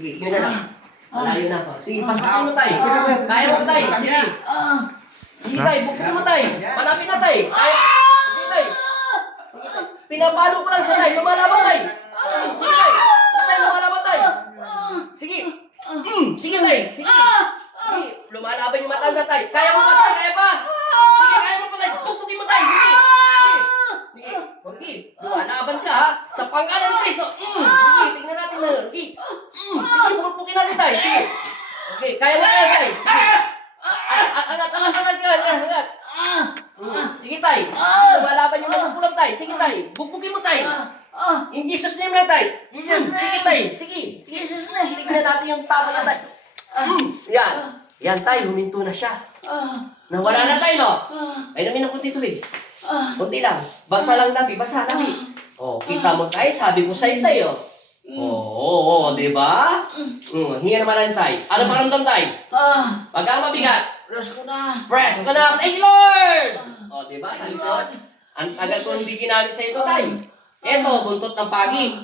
Sige, yun na lang. Malayo na ako. Sige, pasasin mo tayo. Kaya mo tayo. Sige. Sige tayo, bukbukin mo tayo. Malapit na tayo. Kaya. Sige tayo. Sige tayo. Pinapalo ko lang siya tayo. Lumalaban tayo. Sige tayo. Sige tayo, lumalaban tayo. Sige. Sige tayo. Sige. Sige. Lumalaban yung matanda tayo. Kaya mo pa tayo. Kaya pa. Sige, kaya mo pa tayo. Bukbukin mo tayo. Sige. Sige. Sige. Lumalaban ka ha. Sa pangalan tayo. Sige, tingnan natin na. Sige. Sige, bukbukin natin tayo. Sige. Okay, kaya mo tayo tayo. Sige. Angat. Sige tayo. Lumalaban yung magugulang tayo. Sige tayo. Bukbukin mo tayo. In Jesus name na tayo. Sige tayo. Sige. Tignan natin yung tama na tayo. Yan. Yan tayo. Huminto na siya. Nawala na tayo, no? Ay namin ng kunti tubig. Kunti lang. Basa lang nabi. Basa nabi. Kita mo tayo. Sabi ko sa'yo tayo. Diba? Hinga naman lang tayo. Ano pakiramdam tayo? Pagka mabigat. Press ko na. Thank you, Lord! Diba? Sabi ko, ang tagal ko hindi ginamit sa ito tayo. Ito, buntot ng pagi.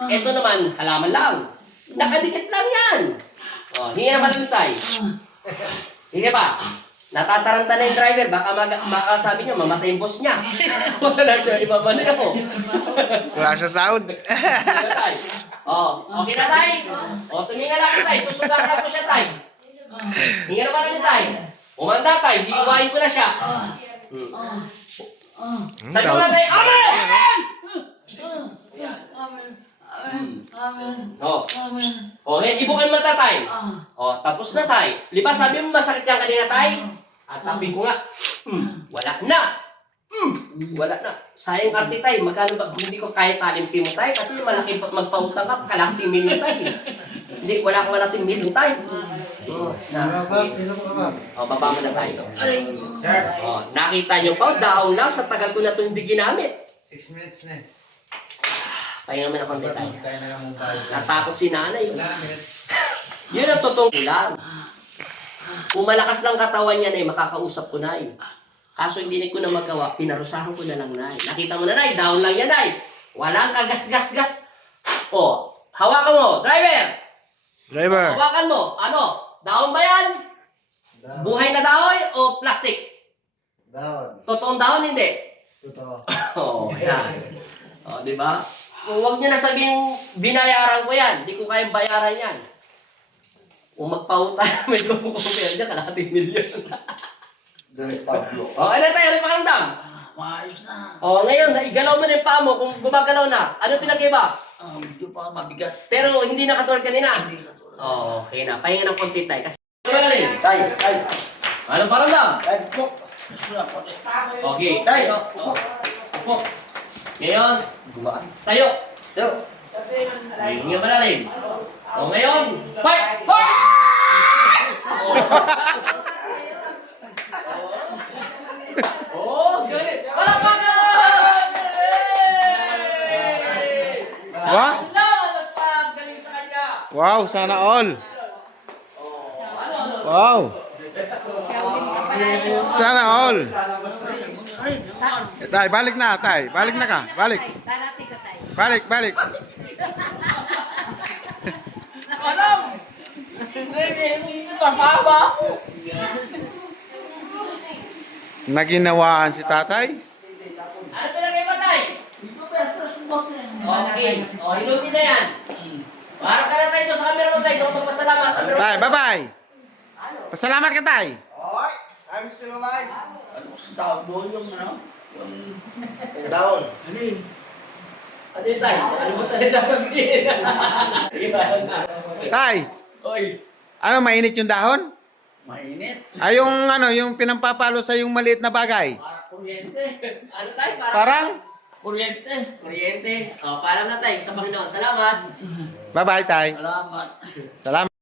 Ito naman, halaman lang. Nakadikit lang yan. Hinga naman lang tayo. Hinga pa. Natataranta na yung driver. Baka sabi niyo, mamatay yung boss niya. Wala na siya, ibabalik ako. Wala siya sound. Okay na tayo. Tuminga lang tayo. Susugatan ko siya tayo. Hinga naman lang tayo. Umanda tayo. Diiwain ko na siya. Sabi ko na tayo, Amen! Ngayon, ibukan mata tayo. Tapos na tayo. Liba, sabi mo masakit yan kanina tayo? At sabi ko nga, wala na. Wala na. Sayang arte tayo. Magkano ba? Hindi ko kaya talimpi mo tayo kasi malaki magpautang ka. Kalahating milyon tayo. Hindi, wala akong malaking milyon tayo. Baba mo na tayo. Nakita nyo pa, daong lang sa tagal ko na ito hindi ginamit. 6 minutes na eh. Pahinga naman ang konti tayo. Kaya na lang mong tayo. Natakot si nanay. Wala na minutes. Yun ang totoong kulang. Kung malakas lang katawan niya, nay, makakausap ko, nay. Kaso hindi ko na magawa, pinarusahan ko na lang, nay. Nakita mo na, nay, down lang yan, nay. Walang kagas-gas-gas. Hawakan mo, driver! Hawakan mo, down ba yan? Down. Buhay na dahoy o plastic? Down. Totoong down, hindi? Totoo. Yan. Diba? Huwag niyo na sabihin, binayaran ko yan. Hindi ko kayang bayaran yan. Kung magpautang, may lumukupin dyan, kalahating milyon. Direct Pablo. Ano tayo? Ano pakiramdam? Maayos na. Ngayon, igalaw mo na yung paa mo kung gumagalaw na. Ano pinag-iba? Medyo pa mabigat. Pero hindi na katulad kanina. Hindi na to. Okay na. Pahinga ng konti tayo. Kasi magaling. Tay. Anong pakiramdam? Wala po. Okay. Tayo. Upo. Ngayon, tayo. Hinga malalim. Ngayon, fight! Galit! Palakpakan! Wow! Nagpagaling sa kanya. Wow, sana all. Wow. Sana all. Tay, balik na, tay. Balik na ka. Balik. Balik. Alam! Masama ako. Naginawaan si tatay. Ano pinag-iba tayo? Okay. Hinutin na yan. Parang ka na tayo sa camera mo tayo. Kung magpasalamat. Tay, bye-bye. Pasalamat ka, tay. Alright. I'm still alive. Doon yung Down. Ano yun tayo? Ano mo tayo sasabihin? Sige ba? Tay, Oy, ano, mainit yung dahon? mainit. Ay, yung pinampapalo sa yung maliit na bagay. Para kuryente. Ano tayo? Parang? Kuryente. Kuryente. Paalam na tayo sa Panginoon. Salamat. Bye-bye, tay. Salamat. Salamat.